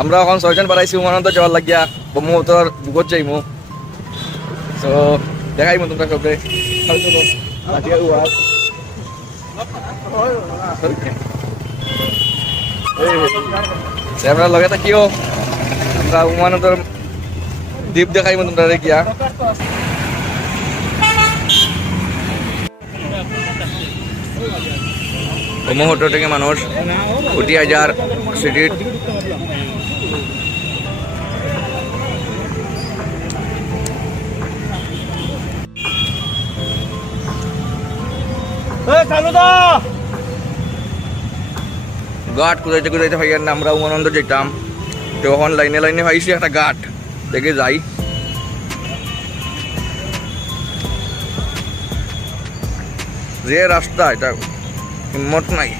আমরা এখন 6 জন বাড়াইছি উমানন্দ যাওয়ার লাগিয়া বমু তোর বুকত যাইমু তো দেখাইমু তোমরা সবকে আমরা লগে থাকিও আমরা উমানন্দর দ্বীপ দেখাইমু তোমরা গিয়া ব্রহ্মপুত্র থেকে মানুষ উঠি হাজার সিটির ঘাট কোথাইতে কোথাইতে ভাইয়ার না আমরা উমানন্দ যেতাম তখন লাইনে লাইনে ভাইছি একটা ঘাট দেখে যাই যে রাস্তা এটা হিম্মত নাই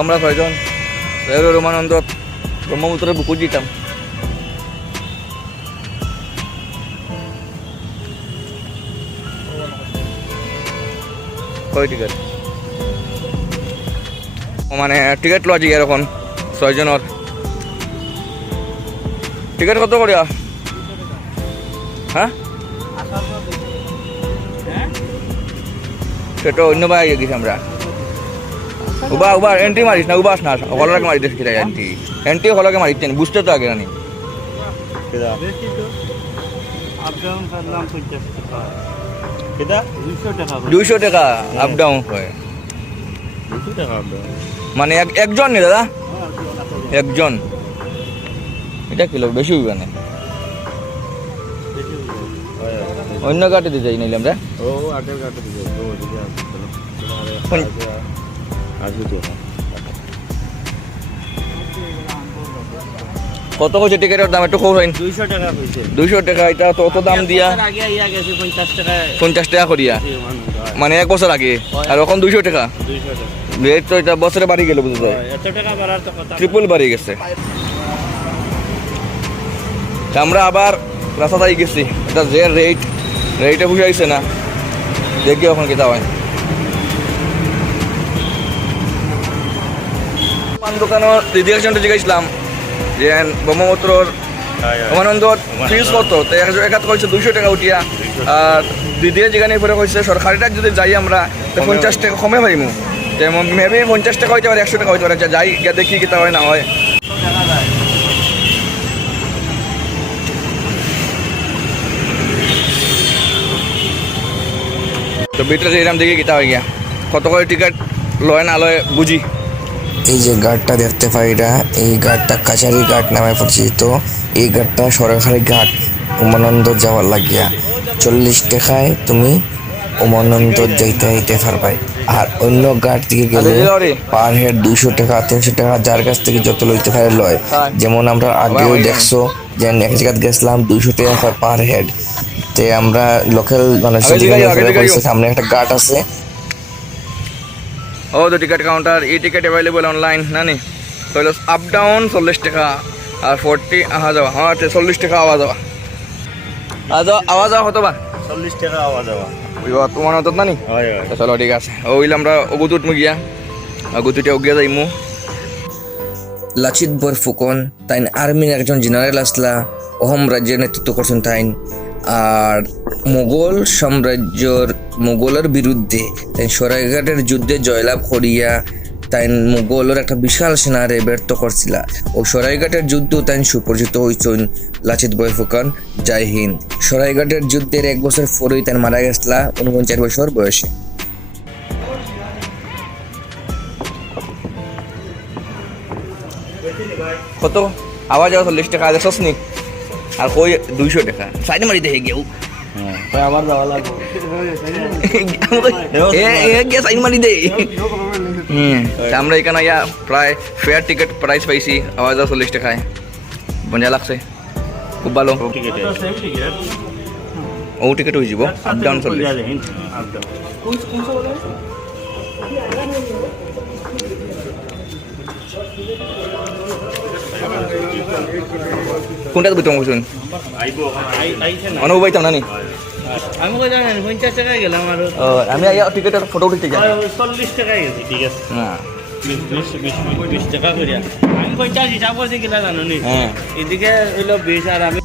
আমরা 6 জন উমানন্দ ব্রহ্মপুত্রের বুকু যেতাম কয় টিকিট মানে টিকিট লওয়া যায় এখন 6 জনের টিকিট কত করিয়া হ্যাঁ সেটা অন্য বাইরে গেছি আমরা উবা এন্ট্রি মারিস না উবাস না হলকে মারি দেখি এন্ট্রি হলকে মারিস বুঝতে তো আগে না 200 টাকা আপ ডাউন হয় মানে একজন নি দাদা একজন এটা কিলো বেশি হইবে না অন্য গাটে দিয়ে যাই নাইলে আমরা কত কইছে টিকেটের দাম একটু কম 200 টাকা এটা তো অত দাম দিয়া 50 টাকা করিয়া মানে 1 বছর আগে আর এখন 200 টাকা রেট তো এটা বছরে বাড়ি গেল বুঝতে যায় এত টাকা বাড়ার তো কথা ট্রিপল বাড়ি গেছে আমরা আবার রাস্তায় গেছি এটা যে রেটে বুঝাইছে না দেখি এখন কি তা হয় পান দোকানের রিডিকশনটা জিজ্ঞাসলাম যে ব্রহ্মপুত্রর উমানন্দ ফিজ কত তো একাত কইছে 200 টাকা উঠিয়া আর দিদিয়ে যেখানে পরে কইছে সরকারিটা যদি যাই আমরা 50 টাকা কমে পাইমু যেমন মেবি 50 টাকা হইতে পারে 100 টাকা হইতে পারে যাই গিয়ে দেখি কি তা হয় না হয় তো বিটলে এরকম দেখি কিতা হয়ে গিয়া কত করে টিকিট লয় না লয় বুঝি এই যে ঘাটটা দেখতে পাই এটা এই ঘাটটা কাছারি ঘাট নামে পরিচিত এই ঘাটটা সরকারি ঘাট উমানন্দ যাওয়ার লাগিয়া 40 টাকায় তুমি উমানন্দ যাইতে পারবাই আর অন্য ঘাট থেকে গেলে পার হেড 200 টাকা 300 টাকা যার কাছ থেকে যত লইতে পারে লয় যেমন আমরা আগেও দেখছো যে এক জায়গায় গেছিলাম 200 টাকা পার হেড তে আমরা লোকাল মানুষের সামনে একটা ঘাট আছে ও তো টিকিট কাউন্টার এই টিকিট অ্যাভেলেবল অনলাইন না নি তাহলে আপ ডাউন 40 টাকা আর 40 আওয়া যাওয়া হ্যাঁ 40 টাকা আওয়া যাওয়া আওয়া যাওয়া হতো বা 40 টাকা আওয়া যাওয়া তোমার হতো না নি চলো ঠিক আছে ওইলে আমরা অগুতুট মু গিয়া অগুতুটে গিয়া যাইমু লাচিত বরফুকন তাই আর্মির একজন জেনারেল আসলা অহোম রাজ্যের নেতৃত্ব করছেন তাই আর মোগলের বিরুদ্ধে তাই সরাইঘাটের যুদ্ধে জয়লাভ করিয়া তাই মোগলের একটা বিশাল সেনারে ব্যর্থ করছিল ও সরাইঘাটের যুদ্ধ তাই সুপরিচিত হয়েছেন লাচিত বরফুকন জয় হিন্দ সরাইঘাটের যুদ্ধের 1 বছর পরেই তাই মারা গেছিল 49 বছর বয়সে কত আওয়া যাওয়া 40 টাকা দেখছস নি আর কই 200 টাকা সাইড মারি দেখে গেউ আবার যাওয়া লাগবে গিয়া সাইড মারি দে আমরা এখানে প্রায় ফেয়ার টিকিট প্রাইস পাইছি আওয়া যাওয়া 40 টাকায় মজা লাগছে খুব ভালো ও টিকিট হয়ে যাব আপ ডাউন 40 কোনটা বুঝতাম বুঝুন অনুভব পাইতাম না নি আমি কই জানেন 50 টাকায় গেলাম আর আমি টিকিটের ফটো উঠতে যাই 40 টাকায় গেছি ঠিক আছে হ্যাঁ বিশ টাকা করিয়া আমি 50 হিসাব করছি কিনা জানো নি হ্যাঁ এদিকে হইলো 20 আর আমি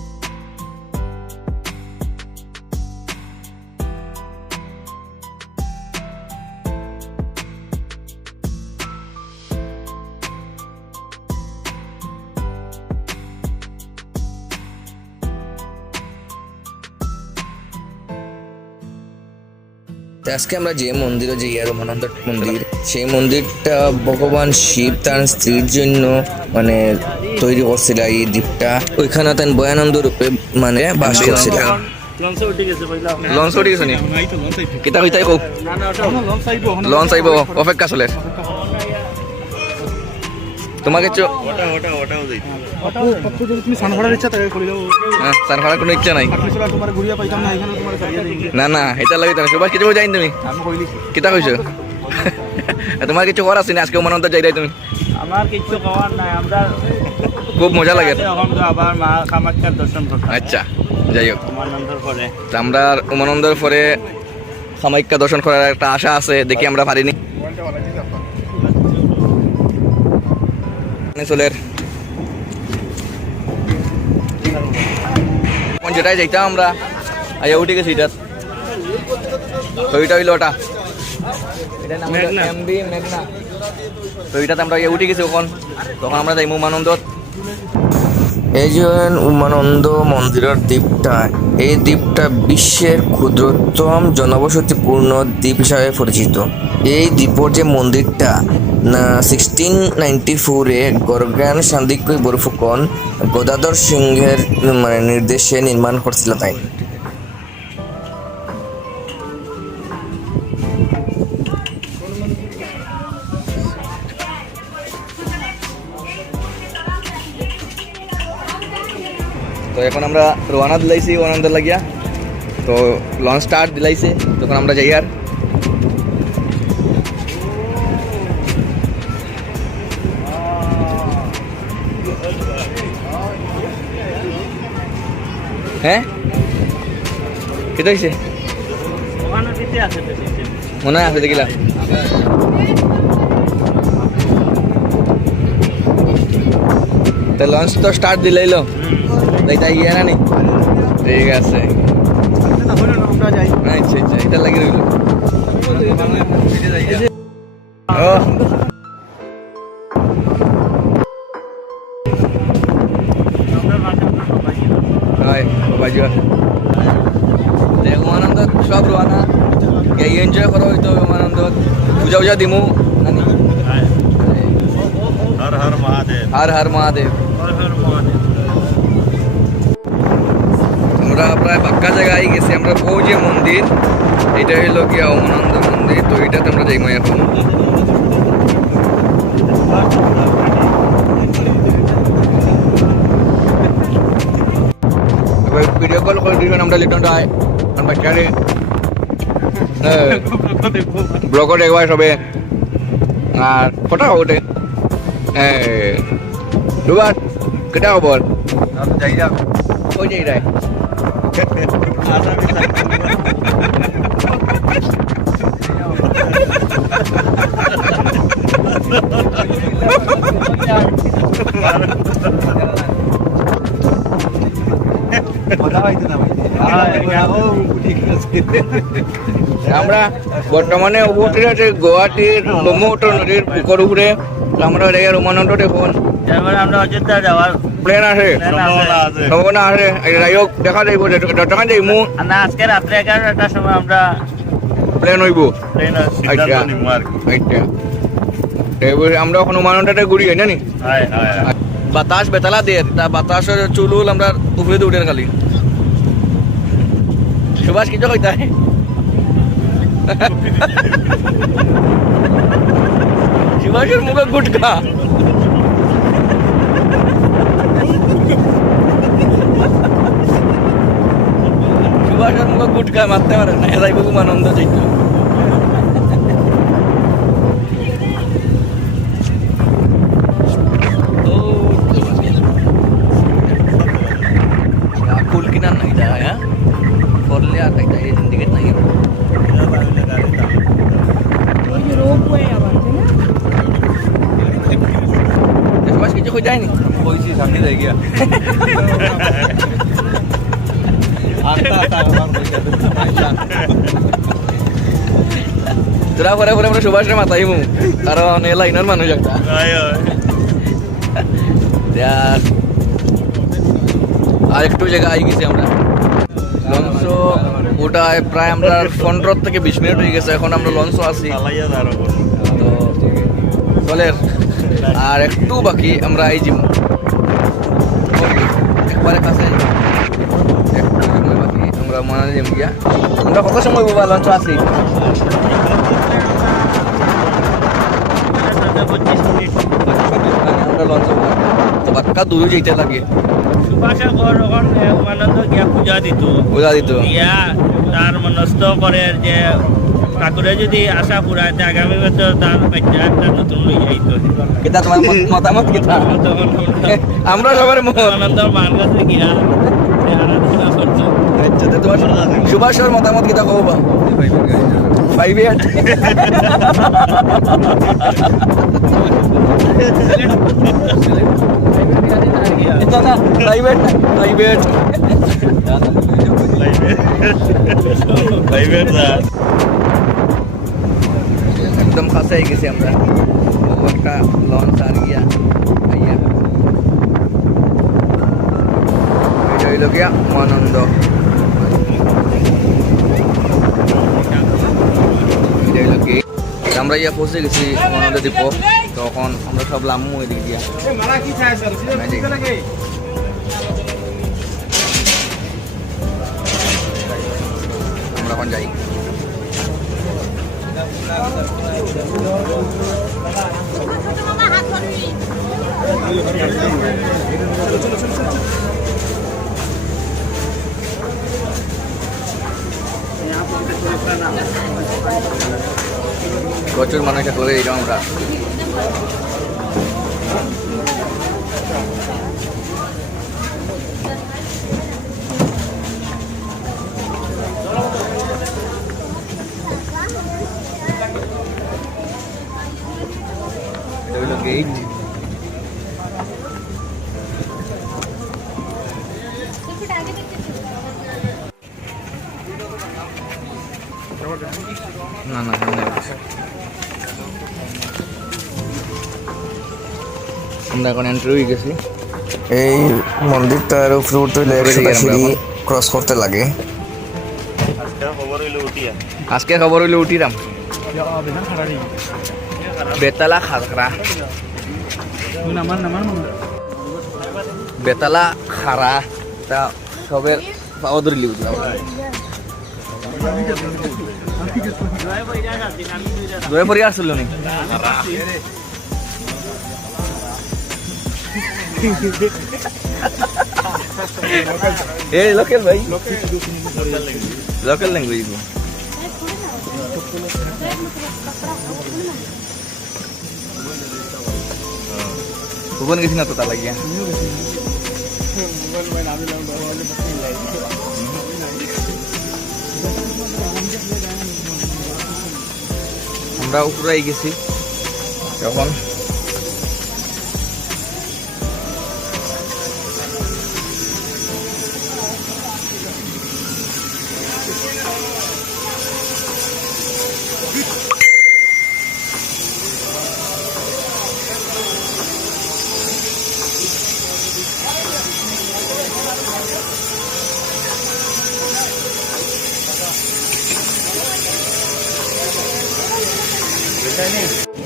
তো আজকে আমরা যে মন্দিরে যাই আর উমানন্দ মন্দির, সেই মন্দিরটা ভগবান শিব তার স্ত্রীর জন্য মানে তৈরি করছিল। এই দ্বীপটা ওইখানে তেন ভয়ানন্দ রূপে মানে বাস করছিল। লঞ্চে উঠে গেছে কইলা লঞ্চ উঠি গেছে নি কিতা কইতাই কও লঞ্চ আইব অপেক্ষা চলে তোমাকে ওটাও যাইতে তুমি সান করার ইচ্ছা থাকে করে যাও স্যার ভাড়া কোনো ইচ্ছা নাই আসলে তোমার ঘুরিয়া পাইতাম না এখানে তোমার সারিয়া দিই না না এটা লাগে তো সুভাষ কিছু যাই তুমি আমি কইলি কিতা কইছো তোমার কিছু করার আছে না আজকে উমানন্দ যাই তুমি আমার কিছু খাওয়ার নাই আমরা খুব মজা লাগে এখন তো আবার মা কামাখ্যার দর্শন করতে আচ্ছা যাই হোক উমানন্দর পরে তা আমরা উমানন্দের পরে কামাখ্যা দর্শন করার একটা আশা আছে, দেখি আমরা পারিনি চলে যেটাই যাইতাম আমরা আইয়া উঠে গেছি এটা তো ওইটা হইলো ওটা তো ওইটাতে আমরা উঠে গেছি ওখান তখন আমরা যাই উমানন্দ। এই যে উমানন্দ মন্দিরের দ্বীপটা, এই দ্বীপটা বিশ্বের ক্ষুদ্রতম জনবসতিপূর্ণ দ্বীপ হিসাবে পরিচিত। এই দ্বীপের যে মন্দিরটা না 1694-এ গর্গান সান্দিক্য বরফুকন গদাধর সিংহের মানে নির্দেশে নির্মাণ করছিল তাই। তো এখন আমরা রওনা দিলাইছি আনন্দ লাগিয়া, তো লঞ্চ স্টার্ট দিলাইছে তখন আমরা যাই আর হ্যাঁ কেটে হয়েছে ওখানে দিতে আছে তো মনে আছে দেখিলা তো লঞ্চ তো স্টার্ট দিলাইলো তাই ইয়ে না নি ঠিক আছে আমরা যাই আচ্ছা আচ্ছা এটা লাগি রইল ও হয় বাজু উমানন্দ সব রোয়ানা এই এনজয় করো হয়তো উমানন্দ পূজা উজা দিমু নানি হর হর মহাদেব হর হর মহাদেব। হর হর মহাদেব আমরা প্রায় পাক্কা জায়গায় গেছি, আমরা পৌঁছে মন্দির এটা হইলো গিয়া উমানন্দ মন্দির, তো এটাতে আমরা যাইমু এখন। ভিডিও কল করে দিবেন আমরা লিটন রায় আমরা ক্যারে ব্লগও দেখবাই সবে আর কটা ওঠে দুবার কেটা খবর যাই যাও কই যাই রায় আমরা বর্তমানে উপস্থিত আছে গুয়াহাটির ব্রহ্মপুত্র নদীর বুকের উপরে, আমরা এর উমানন্দ দেখুন এবার আমরা অযোধ্যা যাওয়ার প্লেন আছে সম্ভাবনা আছে, যাই হোক দেখা যাইব যতক্ষণ যাইমু না আজকে রাত্রে 11টার সময় আমরা প্লেন হইব। ট্রেন আচ্ছা আচ্ছা এবার আমরা এখন উমানন্দটা ঘুরি জানি হাই হাই বাতাস বেতালা দিয়ে তা বাতাসের চুলুল আমরা উপরে দিয়ে উঠে খালি সুভাষ কিছু কইতা সুভাষের মুখে গুটকা সুভাষের মুখে গুটকা মারতে পারে না এরাই বহু আনন্দ চাইত ফুল কিনার নাই যায় হ্যাঁ করলে আর তাই তাই জিন্দিগি নাই ওই যে রোপ ওয়ে আবার তাই না যায়নি কইছি সামনে যাই গিয়া তোরা পরে পরে আমরা সুভাষের মাথায় মু কারণ এ লাইনের মানুষ একটা দেখ আর একটু জায়গা আই গেছি আমরা লঞ্চ ওটায় প্রায় আমরা 15 থেকে 20 মিনিট হয়ে গেছে এখন আমরা লঞ্চ আছি তো চলে আর একটু বাকি আমরা এই যাবো একবারে কাছে একটু সময় বাকি আমরা মনে যাবো গিয়া আমরা কত সময় বাবা লঞ্চ আছি 25 মিনিট আমরা লঞ্চ তো বাক্কা দূরে যেতে লাগে সুভাষা ঘর ওখান উমানন্দ গিয়া পূজা দিত বোঝা দিত দিয়া তার মনস্থ করে যে ঠাকুরে যদি আশা পুরায় তে আগামী বছর তার বাচ্চা একটা নতুন লই যাইতো কিতা তোমার মতামত কিতা তখন আমরা সবার মত আনন্দর মান কাছে গিয়া আরাধনা করতো আচ্ছা তো তোমার সুভাষের মতামত কিতা কব বা 5 না প্রাইভেট একদম কাছে হয়ে গেছি আমরা একটা লঞ্চ আর গিয়া আইয়া এটা হইল গিয়া আনন্দ এটা হইল কি আমরা ইয়া পৌঁছে গেছি আনন্দ দ্বীপ তখন আমরা সব লামু এদিক দিয়া আমরা এখন যাই প্রচুর মানুষ করে দিলাম আমরা গেট না না আমরা এখন এন্ট্রি হয়ে গেছি এই মন্দিরটার উপরে উঠতে হলে 100টা সিঁড়ি ক্রস করতে লাগে। আজকে খবর হইলো উঠিলাম বেতালা খারা বেতালা খারা তা সবের পাওয়া ধরিলি উঠলাম দূরে পড়ে আসছিল নি লোকাল ভাই লোকাল ল্যাঙ্গুয়েজ ভুবন গেছি না তো তা লাগিয়া আমরা উপরে গেছি তখন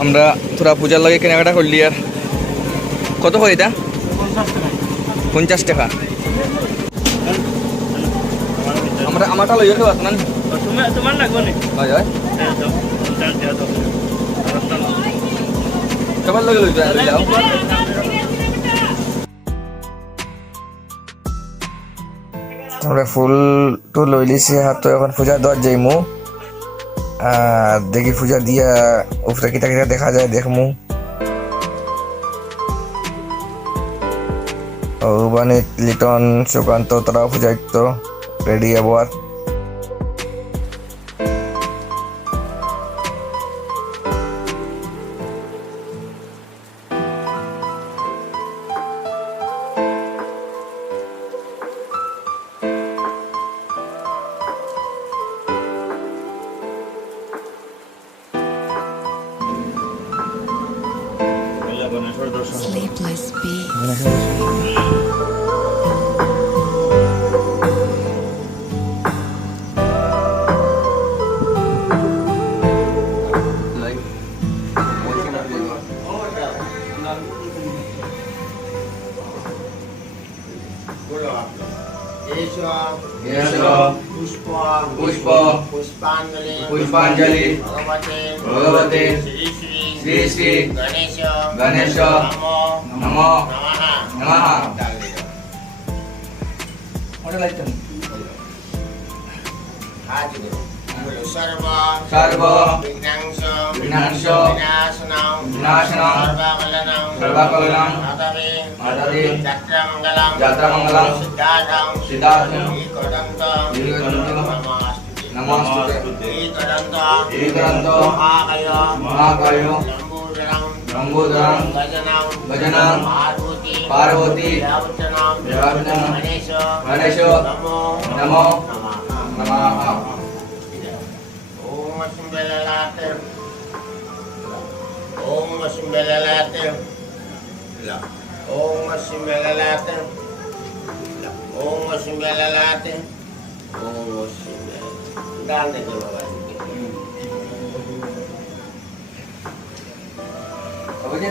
আমরা তোরা পূজার লাগে কেনাকাটা করলি আর কত হয় এটা 50 টাকা আমরা আমারটা লইয়া খেয়ে না তোমার লাগবে না হয় হয় সবার লগে লইয়া যাও আমরা ফুল টু লই লিছি হাত এখন পূজা দেওয়ার যাইমু আর দেখি পূজা দিয়া উপরে কিটা কিটা দেখা যায় দেখমু মানে লিটন সুকান্ত তারাও পূজাইতো রেডি আবার Sleepless beats. পুষ্প পুষ্পাঞ্জলি ভগবতে শ্রী শ্রী গণেশ নম নমঃ সর্ব বিঘ্নাংশ বিনাশনং সর্বকলনং মাধবে যাত্রামঙ্গলং সিদ্ধার্থং নমস্তুতে একদন্ত মহাকায় লম্বোদরং ভজনং পার্বতী গণেশ নমো নমঃ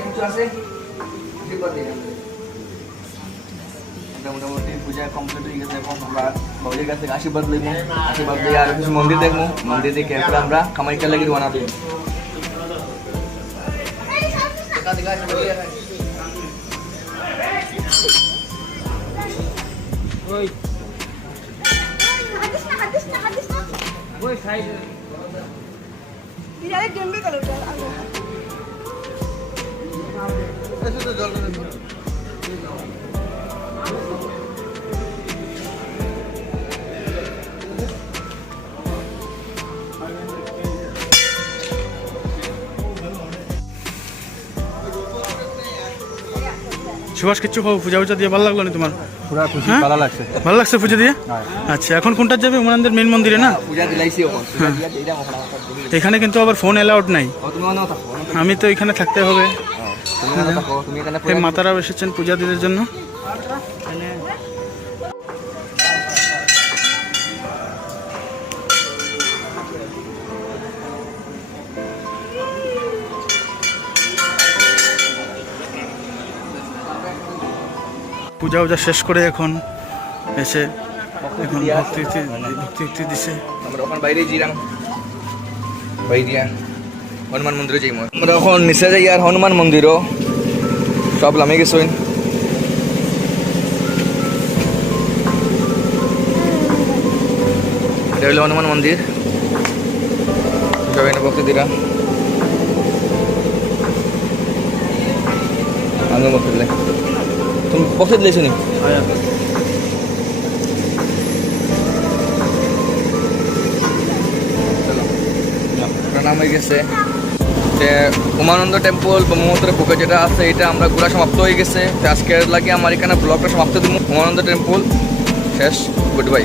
কিছু আছে মোটামুটি পূজা কমপ্লিট হয়ে গেছে। এখন আমরা বাবুলির কাছে আশীর্বাদ লইব, আশীর্বাদ দিয়ে আর কিছু মন্দির দেখবো, মন্দির দেখে এরপরে আমরা কামাখ্যার লাগি রওনা দিই। সুভাষ কিচ্ছু পূজা উজা দিয়ে ভালো লাগলো না তোমার? পুরা খুশি, হ্যাঁ? ভালো লাগছে। ভালো লাগছে পূজা দিয়ে? আচ্ছা, এখন কোনটা যাবে? উমানন্দের মেন মন্দিরে না? পূজা দিলাইছি এখন। এখানে কিন্তু আবার ফোন অ্যালাউড নাই। তুমি মনে থাকো, আমি তো এখানে থাকতে হবে। তুমি মনে থাকো, তুমি এখানে এই মাতারাও এসেছেন পূজা দিদের জন্য। পূজা উজা শেষ করে এখন এসে এখন ভক্তি দিছে। আমরা ওখানে বাইরে জিরাম, বাইরিয়া হনুমান মন্দিরে যাই। আমরা এখন নিচে যাই আর হনুমান মন্দিরও সব লামে গেছো। এটা হলো হনুমান মন্দির, সবাই ভক্তি দিরা আমি ভক্তি দিলে। তুমি ভক্তি দিলেছো নি? প্রণাম হয়ে গেছে। যে উমানন্দ টেম্পল ব্রহ্মপুত্র বুকে যেটা আছে এটা আমরা ঘোরা সমাপ্ত হয়ে গেছে। আজকের লাগে আমার এখানে ব্লগটা সমাপ্ত দিব। উমানন্দ টেম্পল শেষ, গুড বাই।